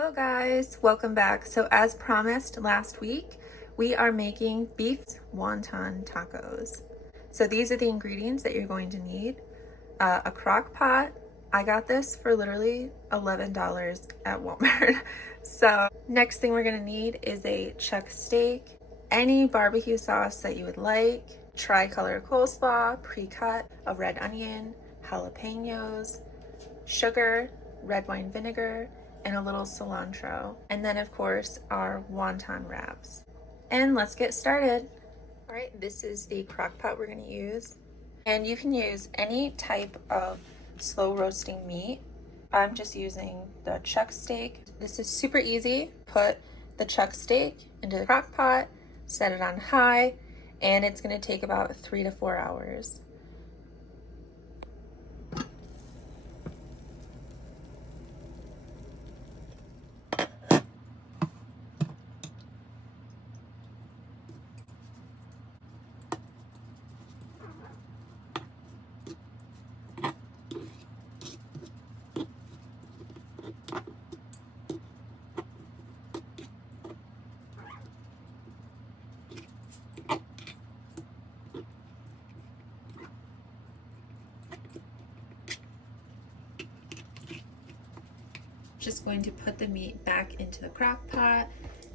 Hello guys, welcome back. So as promised last week, we are making beef wonton tacos. So these are the ingredients that you're going to need. A crock pot. I got this for literally $11 at Walmart. So next thing we're gonna need is a chuck steak, any barbecue sauce that you would like, tricolor coleslaw, pre-cut, a red onion, jalapeños, sugar, red wine vinegar, and a little cilantro. And then of course our wonton wraps. And let's get started. All right, this is the crock pot we're gonna use. And you can use any type of slow roasting meat. I'm just using the chuck steak. This is super easy. Put the chuck steak into the crock pot, set it on high, and it's gonna take about 3 to 4 hours. Just going to put the meat back into the crock pot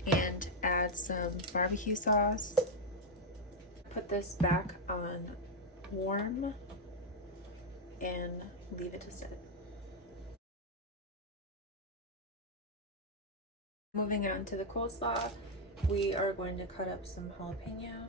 and add some barbecue sauce. Put this back on warm and leave it to sit. Moving on to the coleslaw, we are going to cut up some jalapeno.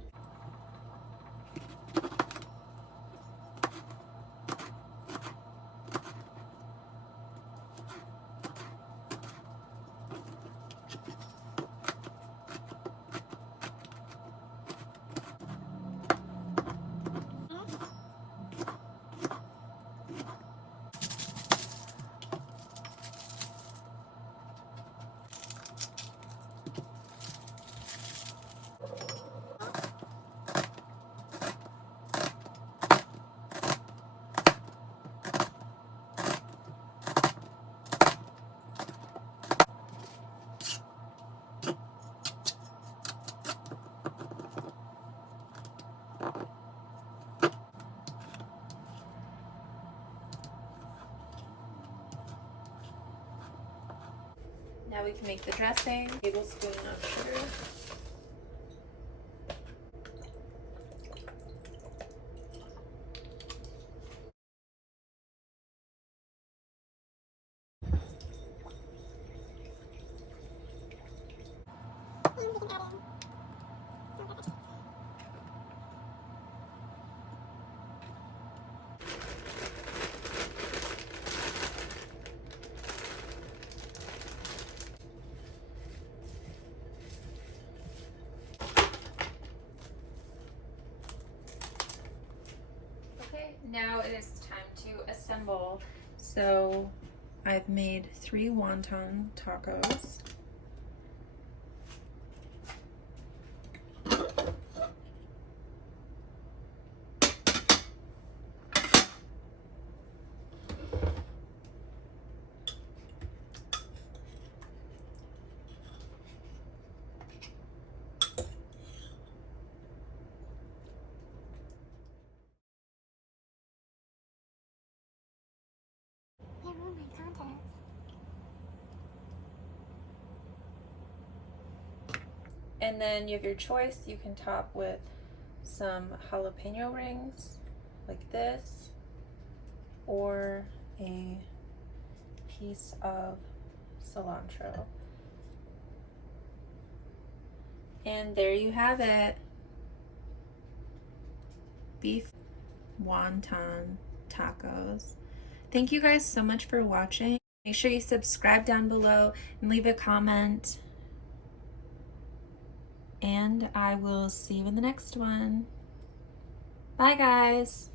Now we can make the dressing. A tablespoon of sugar. Now it is time to assemble. So I've made 3 wonton tacos. And then you have your choice. You can top with some jalapeno rings like this, or a piece of cilantro. And there you have it. Beef wonton tacos. Thank you guys so much for watching. Make sure you subscribe down below and leave a comment. And I will see you in the next one. Bye guys.